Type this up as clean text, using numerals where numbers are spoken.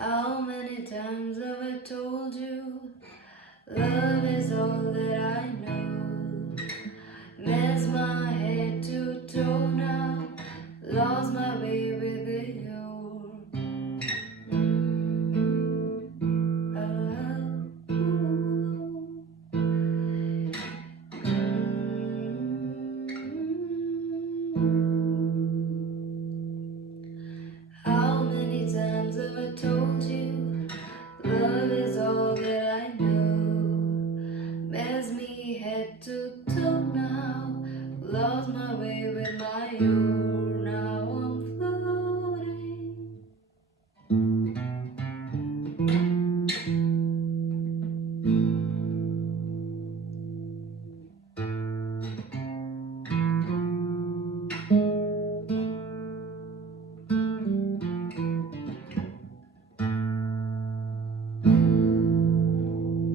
How many times have I told you love is all that I know? Mess my head to toe now, lost my way